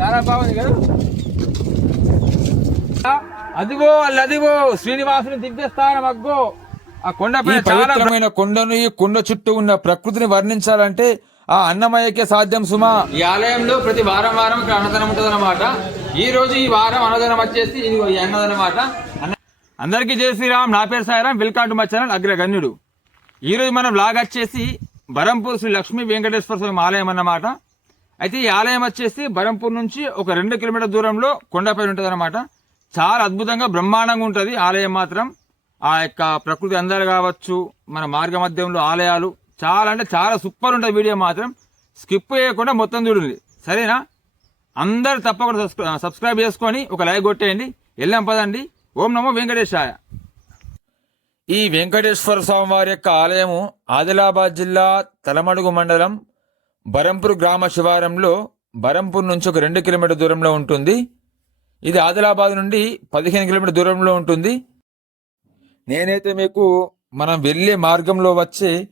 చాలా బాగుంది కదా అదిగో వాళ్ళు అదిగో శ్రీనివాసుని దివ్యస్థానం అగ్గో ఆ కొండపై పవిత్రమైన కొండను ఈ కొండ చుట్టూ ఉన్న ప్రకృతిని వర్ణించాలంటే ఆ అన్నమయ్యకే సాధ్యం సుమా. ఈ ఆలయంలో ప్రతి వారం వారం ఇక్కడ అన్నదానం ఉంటుంది అనమాట ఈ రోజు ఈ వారం అన్నదానం వచ్చేసి ఇది అన్నదానం అందరికీ జై శ్రీరామ్. నా పేరు Sairam. Welcome to my channel అగ్రగణ్యుడు ఈ రోజు మనం లాగ్ వచ్చేసి బరంపూర్ శ్రీ లక్ష్మీ వెంకటేశ్వర స్వామి ఆలయం అన్నమాట. అయితే ఈ ఆలయం వచ్చేసి బరంపూర్ నుంచి ఒక రెండు కిలోమీటర్ దూరంలో కొండపై ఉంటుంది అనమాట చాలా అద్భుతంగా బ్రహ్మాండంగా ఉంటుంది ఆలయం మాత్రం. ఆ యొక్క ప్రకృతి అందాలు కావచ్చు మన మార్గ మధ్యంలో ఆలయాలు చాలా అంటే చాలా సూపర్ ఉంటుంది వీడియో మాత్రం. స్కిప్ చేయకుండా మొత్తం చూడండి. సరేనా? అందరు తప్పకుండా సబ్స్క్రైబ్ చేసుకొని ఒక లైక్ కొట్టేయండి. వెళ్ళాం పదండి. ఓం నమో వెంకటేశాయ. ఈ వెంకటేశ్వర స్వామి వారి యొక్క ఆలయము ఆదిలాబాద్ జిల్లా తలమడుగు మండలం బరంపూర్ గ్రామ శివారంలో బరంపూర్ నుంచి ఒక రెండు కిలోమీటర్ దూరంలో ఉంటుంది. ఇది ఆదిలాబాద్ నుండి పదిహేను కిలోమీటర్ దూరంలో ఉంటుంది. నేనైతే మీకు మనం వెళ్ళే మార్గంలో వచ్చే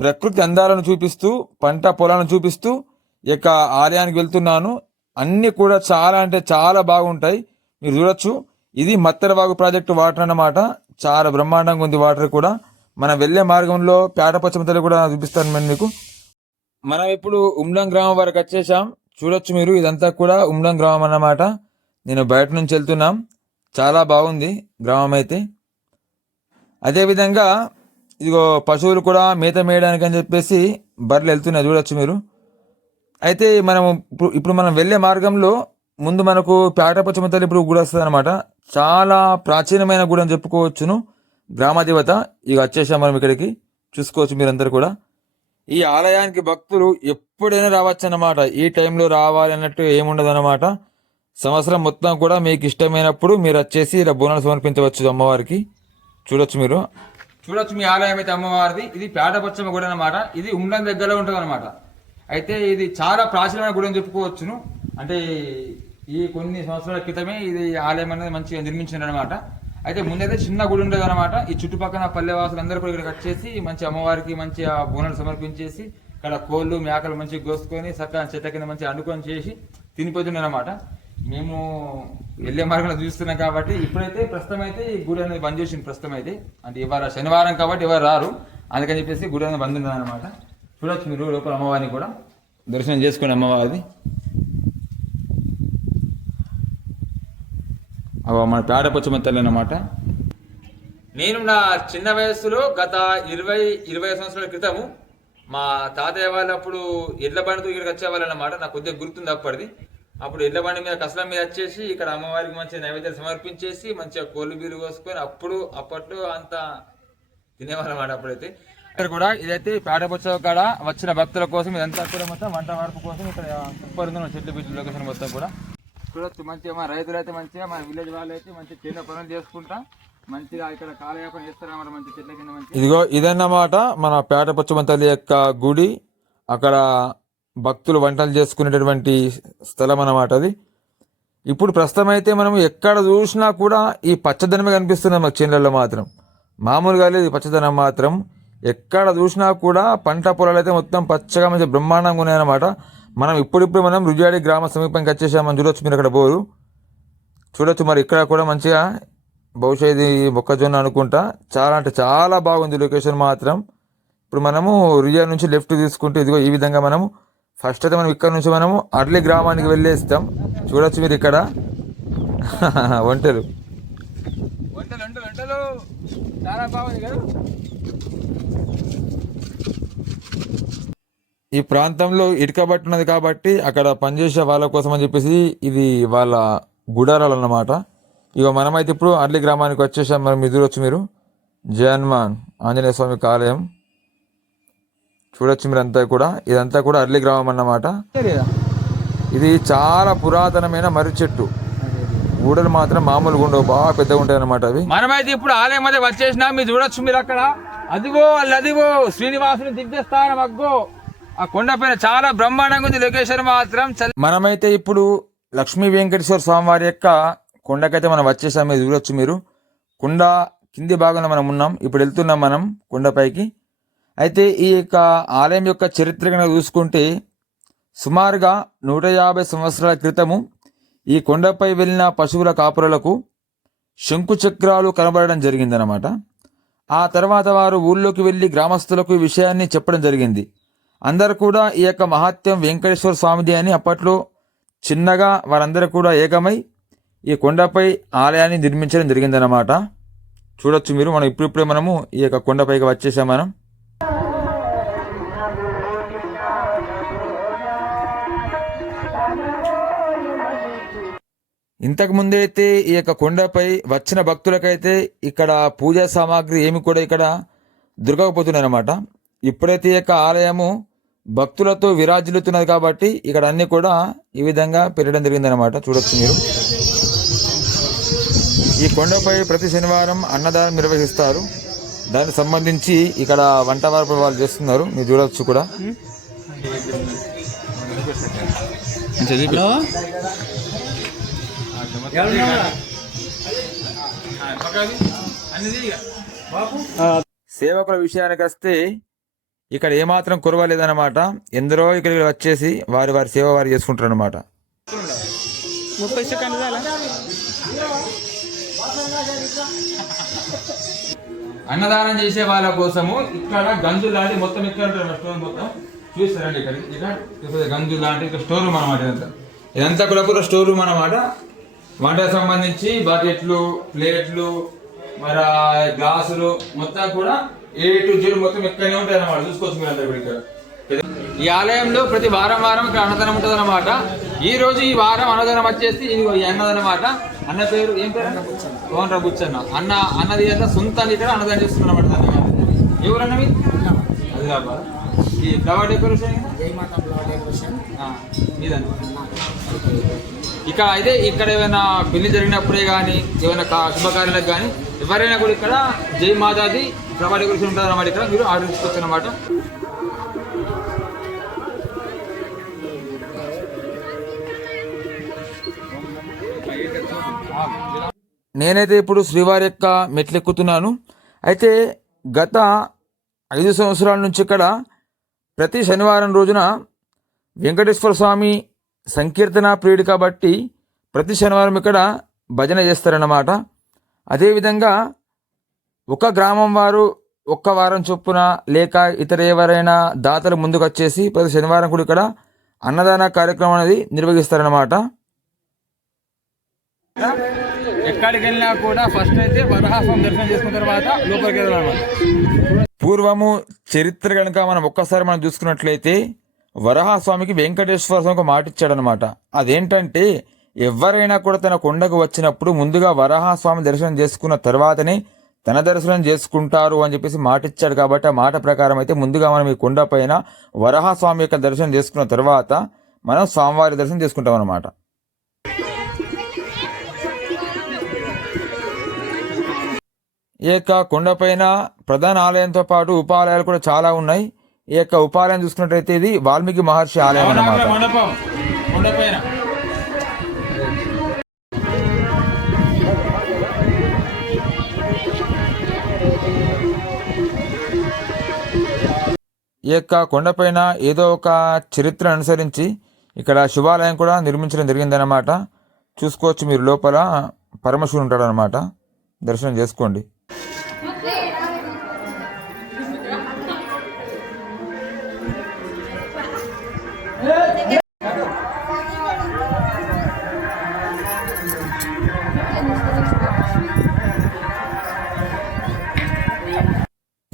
ప్రకృతి అందాలను చూపిస్తూ పంట పొలాలను చూపిస్తూ ఇక యొక్క ఆలయానికి వెళ్తున్నాను. అన్నీ కూడా చాలా అంటే చాలా బాగుంటాయి. మీరు చూడొచ్చు. ఇది మత్తరవాగు ప్రాజెక్టు వాటర్ అన్నమాట. చాలా బ్రహ్మాండంగా ఉంది వాటర్ కూడా. మనం వెళ్ళే మార్గంలో పేటపచ్చమతలు కూడా చూపిస్తాను నేను మీకు. మనం ఇప్పుడు ఉమ్లం గ్రామం వరకు వచ్చేసాం. చూడొచ్చు మీరు ఇదంతా కూడా ఉమ్లం గ్రామం అన్నమాట. నేను బయట నుంచి వెళ్తున్నాం. చాలా బాగుంది గ్రామం అయితే. అదేవిధంగా ఇదిగో పశువులు కూడా మేత మేయడానికి అని చెప్పేసి బర్రెలు వెళ్తున్నాయి. చూడొచ్చు మీరు. అయితే మనం ఇప్పుడు ఇప్పుడు మనం వెళ్ళే మార్గంలో ముందు మనకు పేటపచ్చమ తల్లి ఇప్పుడు గుడి వస్తుంది అనమాట చాలా ప్రాచీనమైన గుడి అని చెప్పుకోవచ్చును. గ్రామదేవత ఇక వచ్చేసాం మనం ఇక్కడికి. చూసుకోవచ్చు మీరందరూ కూడా. ఈ ఆలయానికి భక్తులు ఎప్పుడైనా రావచ్చు అన్నమాట ఈ టైంలో రావాలి అన్నట్టు ఏముండదు అనమాట సంవత్సరం మొత్తం కూడా మీకు ఇష్టమైనప్పుడు మీరు వచ్చేసి ఇలా బోనాలు సమర్పించవచ్చు అమ్మవారికి. చూడొచ్చు మీరు. చూడొచ్చు మీ ఆలయం అయితే అమ్మవారిది. ఇది పేటపచ్చమ్మ గుడి అనమాట ఇది ఉండం దగ్గరలో ఉంటుంది అనమాట అయితే ఇది చాలా ప్రాచీనమైన గుడి అని చెప్పుకోవచ్చును. అంటే ఈ కొన్ని సంవత్సరాల క్రితమే ఇది ఆలయం అనేది మంచిగా నిర్మించింది అనమాట అయితే ముందైతే చిన్న గుడి ఉండేది అనమాట ఈ చుట్టుపక్కల పల్లెవాసులు అందరూ కూడా ఇక్కడికి వచ్చేసి మంచి అమ్మవారికి మంచి ఆ బోనాలు సమర్పించేసి ఇక్కడ కోళ్ళు మేకలు మంచిగా కోసుకొని చక్కగా చెట్ల కింద మంచిగా అనుకొని చేసి తినిపోతుండే అనమాట మేము వెళ్ళే మార్గంలో చూస్తున్నాం కాబట్టి ఇప్పుడైతే ప్రస్తుతం అయితే ఈ గుడి అనేది బంద్ చేసింది ప్రస్తుతం అయితే. అంటే ఇవాళ శనివారం కాబట్టి ఎవరు రారు. అందుకని చెప్పేసి గుడి అనేది బంద్ ఉన్నదనమాట చూడొచ్చు మీరు లోపల అమ్మవారిని కూడా. దర్శనం చేసుకుని అమ్మవారిది మన పేడపచ్చమ తల్లి అన్నమాట. నేను నా చిన్న వయస్సులో గత ఇరవై ఇరవై సంవత్సరాల క్రితము మా తాతయ్య వాళ్ళు అప్పుడు ఎడ్ల బండితో ఇక్కడికి వచ్చేవాళ్ళు అన్నమాట. నాకు కొద్దిగా గుర్తుంది అప్పటిది. అప్పుడు ఎడ్ల బండి మీద కసల మీద వచ్చేసి ఇక్కడ అమ్మవారికి మంచి నైవేద్యాలు సమర్పించేసి మంచిగా కోళ్ళు బీరు కోసుకొని అప్పుడు అప్పట్లో అంత తినేవాళ్ళు అన్నమాట అప్పుడైతే. ఇక్కడ కూడా ఇదైతే పేడపచ్చవ కాడ వచ్చిన భక్తుల కోసం ఇదంతా కూడా మొత్తం వంట వార్పు కోసం ఇక్కడ సూపర్ ఉంది చెట్లు బిడ్డ లొకేషన్ మొత్తం కూడా. చూడొచ్చు మంచిగా మా రైతులు అయితే మంచిగా మన విలేజ్ వాళ్ళు అయితే మంచి చిన్న పనులు చేసుకుంటా. మంచిగా ఇక్కడ కాలయాపన చేస్తారన్నమాట మంచి చెట్ల కింద మంచి ఇదిగో ఇదన్నమాట మన పేటపచ్చమ తల్లి యొక్క గుడి. అక్కడ భక్తులు వంటలు చేసుకునేటటువంటి స్థలం అన్నమాట అది. ఇప్పుడు ప్రస్తుతం అయితే మనం ఎక్కడ చూసినా కూడా ఈ పచ్చదనమే కనిపిస్తుంది మాకు చేనులలో మాత్రం. మామూలుగా లేదు ఈ పచ్చదనం మాత్రం. ఎక్కడ చూసినా కూడా పంట పొలాలు అయితే మొత్తం పచ్చగా మంచి బ్రహ్మాండంగా ఉన్నాయన్నమాట. మనం ఇప్పుడిప్పుడు మనం రుజువాడి గ్రామ సమీపంకి వచ్చేసామని చూడొచ్చు మీరు అక్కడ బోరు. చూడొచ్చు మరి ఇక్కడ కూడా మంచిగా బహుశా ఇది మొక్కజొన్న అనుకుంటా. చాలా అంటే చాలా బాగుంది లొకేషన్ మాత్రం. ఇప్పుడు మనము రియల్ నుంచి లెఫ్ట్ తీసుకుంటే ఇదిగో ఈ విధంగా మనము ఫస్ట్ అయితే మనం ఇక్కడ నుంచి మనము అర్లీ గ్రామానికి వెళ్ళేస్తాం. చూడొచ్చు మీరు ఇక్కడ. వంటలు వంటలు వంటలు. చాలా బాగుంది కదా? ఈ ప్రాంతంలో ఇటుకబట్టినది ఉన్నది కాబట్టి అక్కడ పనిచేసే వాళ్ళ కోసం అని చెప్పేసి ఇది వాళ్ళ గుడారాలు అన్నమాట. ఇక మనమైతే ఇప్పుడు అర్లీ గ్రామానికి వచ్చేసాం. మరి మీరు చూడొచ్చు మీరు. జయన్మాన్ ఆంజనేయ స్వామి ఆలయం చూడొచ్చు మీరు అంతా కూడా. ఇదంతా కూడా అర్లీ గ్రామం అన్నమాట. ఇది చాలా పురాతనమైన మర్రి చెట్టు. ఊడలు మాత్రం మామూలుగా ఉండవు. బాగా పెద్దగా ఉంటాయి అనమాట అవి. మనమైతే ఇప్పుడు ఆలయం అదే వచ్చేసినా. మీరు చూడొచ్చు మీరు అక్కడ. అదిగో వాళ్ళు అదిగో శ్రీనివాసుని దివ్యస్థానం అగ్గో. ఆ కొండపైన చాలా బ్రహ్మాండంగా ఉంది. లొకేషన్ మాత్రం మనమైతే ఇప్పుడు లక్ష్మీ వెంకటేశ్వర స్వామి వారి యొక్క కొండకైతే మనం వచ్చేసాం. మీరు చూడొచ్చు మీరు. కొండ కింది భాగంలో మనం ఉన్నాం. ఇప్పుడు వెళ్తున్నాం మనం కొండపైకి. అయితే ఈ యొక్క ఆలయం యొక్క చరిత్ర కనుక చూసుకుంటే సుమారుగా నూట యాభై సంవత్సరాల క్రితము ఈ కొండపై వెళ్ళిన పశువుల కాపురలకు శంకు చక్రాలు కనబడడం జరిగిందనమాట ఆ తర్వాత వారు ఊళ్ళోకి వెళ్ళి గ్రామస్తులకు ఈ విషయాన్ని చెప్పడం జరిగింది. అందరు కూడా ఈ యొక్క మహాత్యం వెంకటేశ్వర స్వామిది అని అప్పట్లో చిన్నగా వారందరూ కూడా ఏకమై ఈ కొండపై ఆలయాన్ని నిర్మించడం జరిగిందన్నమాట. చూడొచ్చు మీరు మనం ఇప్పుడిప్పుడే మనము ఈ యొక్క కొండపైకి వచ్చేసాం మనం. ఇంతకు ముందైతే ఈ యొక్క కొండపై వచ్చిన భక్తులకైతే ఇక్కడ పూజా సామాగ్రి ఏమి కూడా ఇక్కడ దొరకకపోతున్నాయి అనమాట ఇప్పుడైతే ఈ యొక్క ఆలయము భక్తులతో విరాజిల్లుతున్నది కాబట్టి ఇక్కడ అన్ని కూడా ఈ విధంగా పెట్టడం జరిగిందనమాట చూడొచ్చు మీరు. ఈ కొండపై ప్రతి శనివారం అన్నదానం నిర్వహిస్తారు. దానికి సంబంధించి ఇక్కడ వంట వార్పు వాళ్ళు చేస్తున్నారు. మీరు చూడొచ్చు కూడా. సేవకుల విషయానికి వస్తే ఇక్కడ ఏమాత్రం కురవలేదన్నమాట. ఎందరో ఇక్కడికి వచ్చేసి వారి వారి సేవ వారు చేసుకుంటారు అనమాట ముప్పై సెకండ్ చాలా. అన్నదానం చేసే వాళ్ళ కోసము ఇక్కడ గంజు లాంటి మొత్తం ఇక్కడ స్టోర్ మొత్తం చూస్తారండి ఇక్కడ. ఇక్కడ ఇక్కడ గంజు లాంటి ఇక్కడ స్టోర్ రూమ్ అనమాట ఇదంతా. ఇదంతా కూడా కూడా స్టోర్ రూమ్ అనమాట వంటకు సంబంధించి బకెట్లు ప్లేట్లు మరి ఆ గ్లాసులు మొత్తం కూడా ఏ టు జెడ్ మొత్తం ఇక్కడనే ఉంటాయి అన్నమాట చూసుకోవచ్చు మీరు అందరు కూడా ఇక్కడ ఈ ఆలయంలో ప్రతి వారం వారం ఇక్కడ అన్నదానం ఉంటుంది అనమాట ఈ రోజు ఈ వారం అన్నదానం వచ్చేసి ఇదిగో ఈ అన్నదన్నమాట. అన్న పేరు ఏం పేరు? కోనరా బుచ్చన్న. అన్న అన్నది అంతా సొంతంగా ఇక్కడ అన్నదానం చేస్తున్నమాట ఎవరన్న మీ ఈ ఫ్లవర్ డెకరేషన్ జయమాత ఇక్కడ అయితే ఇక్కడ ఏమైనా పెళ్ళి జరిగినప్పుడే కానీ ఏమైనా శుభకార్యాలకు కానీ ఎవరైనా కూడా ఇక్కడ జై మాతాది ఫ్లవర్ డెకరేషన్ ఉంటుంది అనమాట ఇక్కడ. మీరు ఆర్డర్ తీసుకోవచ్చు అనమాట నేనైతే ఇప్పుడు శ్రీవారి యొక్క మెట్లు ఎక్కుతున్నాను అయితే గత ఐదు సంవత్సరాల నుంచి ఇక్కడ ప్రతి శనివారం రోజున వెంకటేశ్వర స్వామి సంకీర్తన ప్రియుడు కాబట్టి ప్రతి శనివారం ఇక్కడ భజన చేస్తారన్నమాట. అదేవిధంగా ఒక గ్రామం వారు ఒక్క వారం చొప్పున లేక ఇతర ఎవరైనా దాతలు ముందుకు వచ్చేసి ప్రతి శనివారం కూడా ఇక్కడ అన్నదాన కార్యక్రమం అనేది నిర్వహిస్తారన్నమాట. ఎక్కడికి వెళ్ళినా కూడా ఫస్ట్ అయితే వరహాస్వామి దర్శనం చేసుకున్న తర్వాత లోపలికి వెళ్ళాలన్నమాట. పూర్వము చరిత్ర కనుక మనం ఒక్కసారి మనం చూసుకున్నట్లయితే వరహాస్వామికి వెంకటేశ్వర స్వామికి ఒక మాట ఇచ్చాడనమాట అదేంటంటే ఎవరైనా కూడా తన కొండకు వచ్చినప్పుడు ముందుగా వరహాస్వామి దర్శనం చేసుకున్న తర్వాతనే తన దర్శనం చేసుకుంటారు అని చెప్పేసి మాట ఇచ్చాడు కాబట్టి ఆ మాట ప్రకారం అయితే ముందుగా మనం ఈ కొండ పైన వరహాస్వామి యొక్క దర్శనం చేసుకున్న తర్వాత మనం స్వామివారి దర్శనం చేసుకుంటాం అనమాట ఈ యొక్క కొండపైన ప్రధాన ఆలయంతో పాటు ఉపాలయాలు కూడా చాలా ఉన్నాయి. ఈ యొక్క ఉపాలయం చూసుకున్నట్టయితే ఇది వాల్మీకి మహర్షి ఆలయం అన్నమాట. ఈ యొక్క కొండపైన ఏదో ఒక చరిత్ర అనుసరించి ఇక్కడ శివాలయం కూడా నిర్మించడం జరిగిందన్నమాట. చూసుకోవచ్చు మీరు లోపల. పరమశివుడు ఉంటాడు అనమాట దర్శనం చేసుకోండి.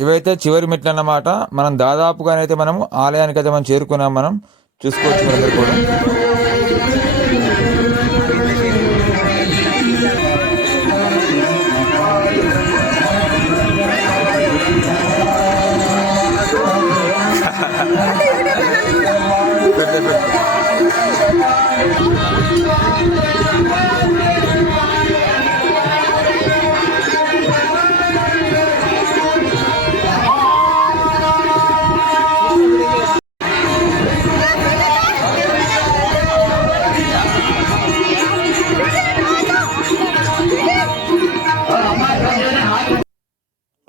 ఇవైతే చివరి మెట్లు అన్నమాట. మనం దాదాపుగానైతే మనము ఆలయానికి అయితే మనం చేరుకున్నాం. మనం చూసుకోవచ్చు కూడా.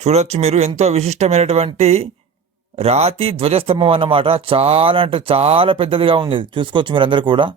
చూడొచ్చు మీరు ఎంతో విశిష్టమైనటువంటి రాతి ధ్వజస్తంభం అన్నమాట. చాలా అంటే చాలా పెద్దదిగా ఉంది. చూసుకోవచ్చు చూసుకోవచ్చు మీరందరూ కూడా.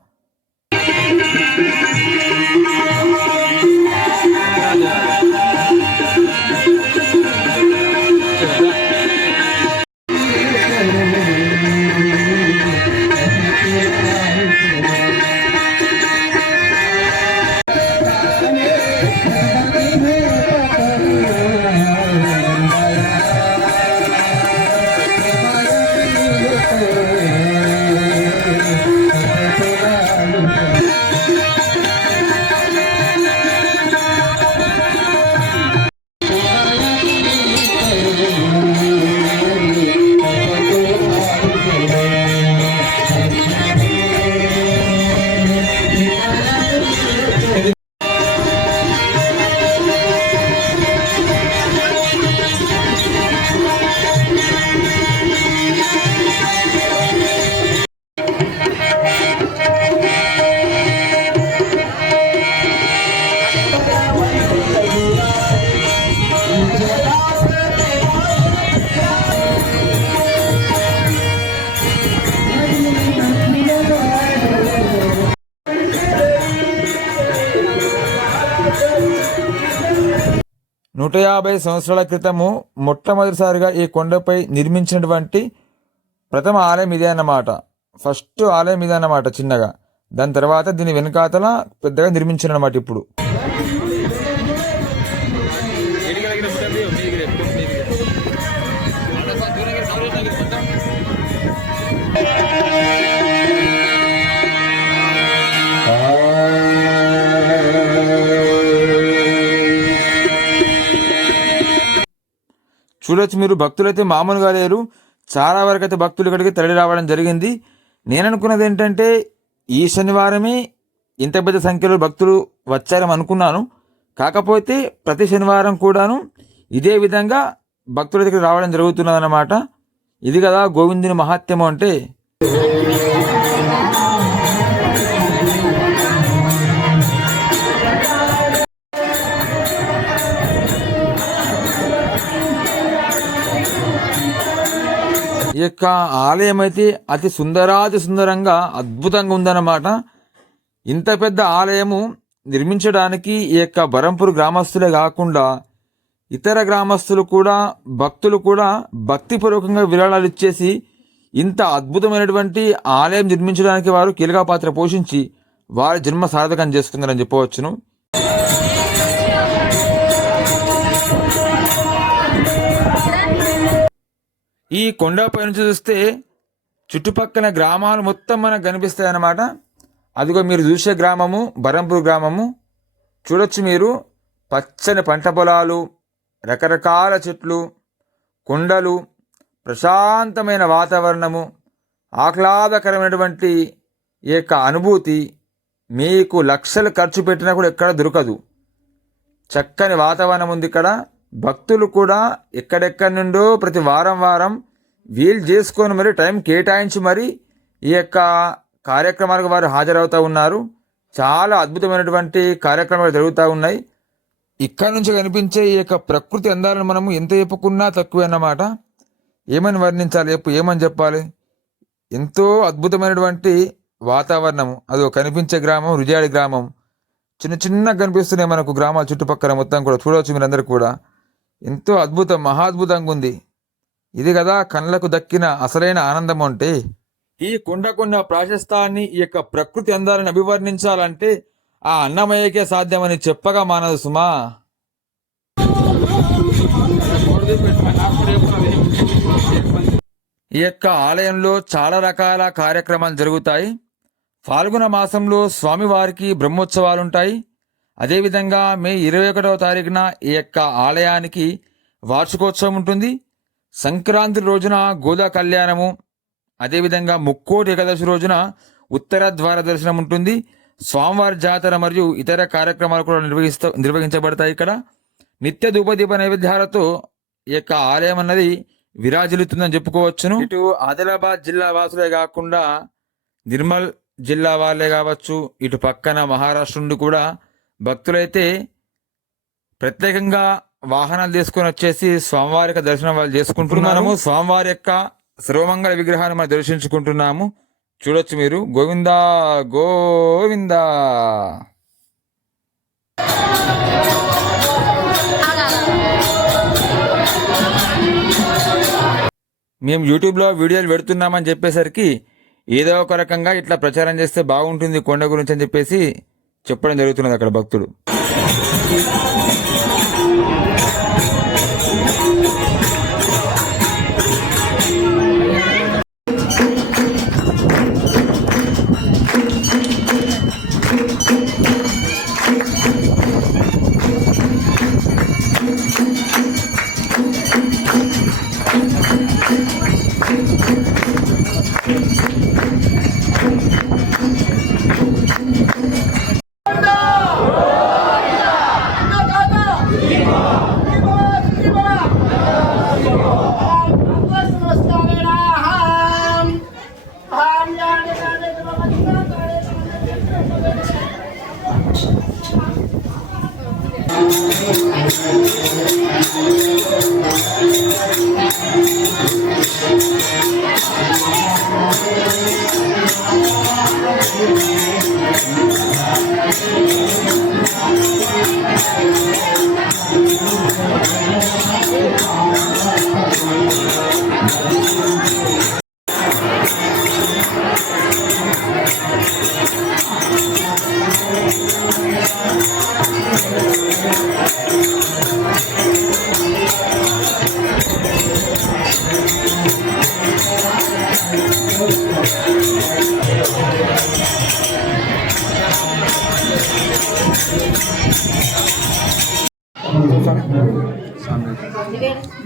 నూట యాభై సంవత్సరాల క్రితము మొట్టమొదటిసారిగా ఈ కొండపై నిర్మించినటువంటి ప్రథమ ఆలయం ఇదే అన్నమాట. ఫస్ట్ ఆలయం ఇదే అన్నమాట చిన్నగా. దాని తర్వాత దీని వెనకాతల పెద్దగా నిర్మించారన్నమాట ఇప్పుడు. చూడొచ్చు మీరు. భక్తులైతే మామూలుగా లేరు. చాలా వరకు అయితే భక్తులు ఇక్కడికి తరలి రావడం జరిగింది. నేను అనుకున్నది ఏంటంటే ఈ శనివారమే ఇంత పెద్ద సంఖ్యలో భక్తులు వచ్చారని అనుకున్నాను. కాకపోతే ప్రతి శనివారం కూడాను ఇదే విధంగా భక్తుల దగ్గర రావడం జరుగుతున్నదన్నమాట. ఇది కదా గోవిందుని మహాత్మ్యం అంటే యొక్క ఆలయం అయితే అతి సుందరాతి సుందరంగా అద్భుతంగా ఉందన్నమాట. ఇంత పెద్ద ఆలయము నిర్మించడానికి ఈ యొక్క బరంపూర్ గ్రామస్తులే కాకుండా ఇతర గ్రామస్తులు కూడా భక్తులు కూడా భక్తిపూర్వకంగా విరాళాలు ఇచ్చేసి ఇంత అద్భుతమైనటువంటి ఆలయం నిర్మించడానికి వారు కీలక పాత్ర పోషించి వారి జన్మ సార్థకం చేసుకున్నారని చెప్పవచ్చును. ఈ కొండపై నుంచి చూస్తే చుట్టుపక్కల గ్రామాలు మొత్తం మనకు కనిపిస్తాయి అన్నమాట అదిగో మీరు చూసే గ్రామము బరంపూర్ గ్రామము. చూడొచ్చు మీరు పచ్చని పంట పొలాలు రకరకాల చెట్లు కొండలు ప్రశాంతమైన వాతావరణము ఆహ్లాదకరమైనటువంటి ఈ యొక్క అనుభూతి మీకు లక్షలు ఖర్చు పెట్టినా కూడా ఎక్కడ దొరకదు. చక్కని వాతావరణం ఉంది ఇక్కడ. భక్తులు కూడా ఎక్కడెక్కడి నుండో ప్రతి వారం వారం వీలు చేసుకొని మరి టైం కేటాయించి మరి ఈ యొక్క కార్యక్రమాలకు వారు హాజరవుతూ ఉన్నారు. చాలా అద్భుతమైనటువంటి కార్యక్రమాలు జరుగుతూ ఉన్నాయి. ఇక్కడ నుంచి కనిపించే ఈ యొక్క ప్రకృతి అందాలను మనము ఎంత చెప్పుకున్నా తక్కువే అన్నమాట. ఏమని వర్ణించాలి? చెప్పు ఏమని చెప్పాలి? ఎంతో అద్భుతమైనటువంటి వాతావరణము. అది కనిపించే గ్రామం రుజాడి గ్రామం. చిన్న చిన్నగా కనిపిస్తున్నాయి మనకు గ్రామాల చుట్టుపక్కల మొత్తం కూడా. చూడవచ్చు మీరందరూ కూడా. ఎంతో అద్భుతం మహాద్భుతంగా ఉంది ఇది కదా కళ్ళకు దక్కిన అసలైన ఆనందం అంటే ఈ కుండకున్న ప్రాశస్తాన్ని ఈ యొక్క ప్రకృతి అందాలను అభివర్ణించాలంటే ఆ అన్నమయ్యకే సాధ్యమని చెప్పగా మానదు సుమా. ఈ యొక్క ఆలయంలో చాలా రకాల కార్యక్రమాలు జరుగుతాయి. ఫాల్గుణ మాసంలో స్వామివారికి బ్రహ్మోత్సవాలుంటాయి. అదేవిధంగా మే ఇరవై ఒకటవ తారీఖున ఈ యొక్క ఆలయానికి వార్షికోత్సవం ఉంటుంది. సంక్రాంతి రోజున గోదా కళ్యాణము అదేవిధంగా ముక్కోటి ఏకాదశి రోజున ఉత్తర ద్వార దర్శనం ఉంటుంది. స్వామివారి జాతర మరియు ఇతర కార్యక్రమాలు కూడా నిర్వహిస్తూ నిర్వహించబడతాయి ఇక్కడ. నిత్య ధూపదీప నైవేద్యాలతో ఈ యొక్క ఆలయం అన్నది విరాజిల్లుతుందని చెప్పుకోవచ్చును. ఇటు ఆదిలాబాద్ జిల్లా వాసులే కాకుండా నిర్మల్ జిల్లా వాళ్ళే కావచ్చు ఇటు పక్కన మహారాష్ట్ర నుండి కూడా భక్తులైతే ప్రత్యేకంగా వాహనాలు తీసుకొని వచ్చేసి స్వామివారి యొక్క దర్శనం వాళ్ళు చేసుకుంటున్నారు మనము స్వామివారి యొక్క సర్వమంగళ విగ్రహాన్ని మనం దర్శించుకుంటున్నాము. చూడొచ్చు మీరు. గోవిందా గోవిందా. మేము యూట్యూబ్లో వీడియోలు పెడుతున్నామని చెప్పేసరికి ఏదో ఒక రకంగా ఇట్లా ప్రచారం చేస్తే బాగుంటుంది కొండ గురించి అని చెప్పేసి చెప్పడం జరుగుతున్నది అక్కడ భక్తుడు.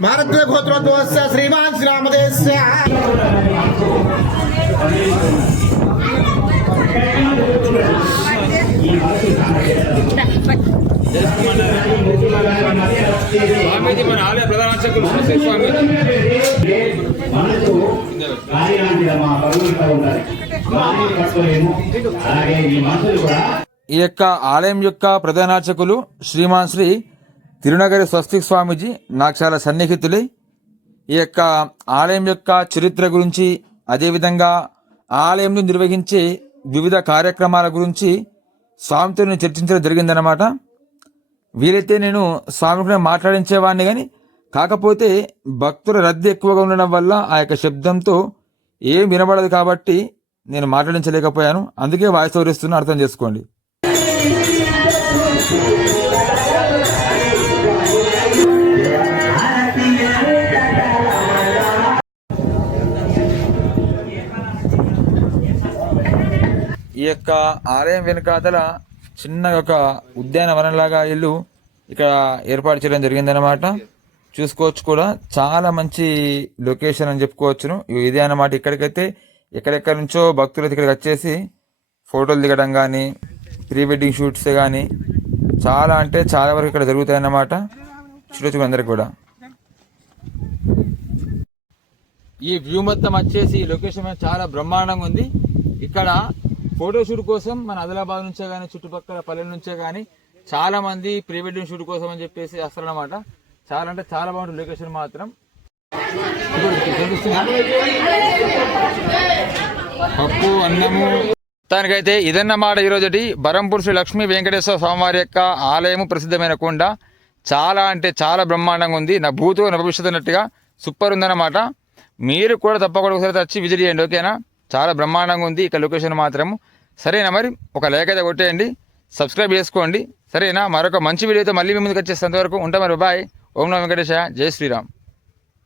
भारतीय गोत्रोद्भवस्य श्रीमान् श्रीरामदेवस्य స్వామీజీ మన ఆలయ ప్రధాన అర్చకులు స్వామి మనకు కార్యానికి మా పరుగులుగా ఉండాలి మామూలు పట్టుకోలేము అలాగే ఈ మనసులు కూడా ఈ యొక్క ఆలయం యొక్క ప్రధానార్చకులు శ్రీమాన్ శ్రీ తిరునగరి స్వస్తిక్ స్వామీజీ నాకు చాలా సన్నిహితులే ఈ యొక్క ఆలయం యొక్క చరిత్ర గురించి అదేవిధంగా ఆలయంను నిర్వహించే వివిధ కార్యక్రమాల గురించి స్వామితో నేను చర్చించడం జరిగిందనమాట వీలైతే నేను స్వామికి మాట్లాడించేవాడిని కానీ కాకపోతే భక్తుల రద్దీ ఎక్కువగా ఉండడం వల్ల ఆ యొక్క శబ్దంతో ఏం వినబడదు కాబట్టి నేను మాట్లాడించలేకపోయాను. అందుకే వాయిస్ ఓవర్ అర్థం చేసుకోండి. ఈ యొక్క ఆలయం వెనుకాతల చిన్న ఒక ఉద్యానవనంలాగా ఇల్లు ఇక్కడ ఏర్పాటు చేయడం జరిగిందనమాట చూసుకోవచ్చు కూడా. చాలా మంచి లొకేషన్ అని చెప్పుకోవచ్చును. ఇదే అన్నమాట ఇక్కడికైతే. ఎక్కడెక్కడి నుంచో భక్తులు అయితే ఇక్కడికి వచ్చేసి ఫోటోలు దిగడం కానీ ప్రీ వెడ్డింగ్ షూట్స్ కానీ చాలా అంటే చాలా వరకు ఇక్కడ జరుగుతాయి అన్నమాట చూడొచ్చు అందరికి కూడా. ఈ వ్యూ మొత్తం వచ్చేసి ఈ లొకేషన్ చాలా బ్రహ్మాండంగా ఉంది. ఇక్కడ ఫోటో షూట్ కోసం మన ఆదిలాబాద్ నుంచే కానీ చుట్టుపక్కల పల్లెల నుంచే కానీ చాలా మంది ప్రీ వెడ్డింగ్ షూట్ కోసం అని చెప్పేసి వస్తారనమాట చాలా అంటే చాలా బాగుంటుంది లొకేషన్ మాత్రం. పప్పు అన్నము. దానికైతే ఇదన్నమాట ఈరోజుటి. బరంపూర్ శ్రీ లక్ష్మీ వెంకటేశ్వర స్వామివారి యొక్క ఆలయము ప్రసిద్ధమైన కొండ. చాలా అంటే చాలా బ్రహ్మాండంగా ఉంది. నా భూతో నా భవిష్యత్తు అన్నట్టుగా సూపర్ ఉందన్నమాట. మీరు కూడా తప్పకుండా ఒకసారి వచ్చి విజిట్ చేయండి ఓకేనా? చాలా బ్రహ్మాండంగా ఉంది. ఇక లొకేషన్ మాత్రము. సరేనా మరి? ఒక లైక్ అయితే కొట్టేయండి. సబ్స్క్రైబ్ చేసుకోండి. సరేనా? మరొక మంచి వీడియోతో మళ్ళీ మీ ముందుకు వచ్చేసేంత వరకు ఉంటాం మరి. బాయ్. ఓం నమ వెంకటేశ. జై శ్రీరామ్.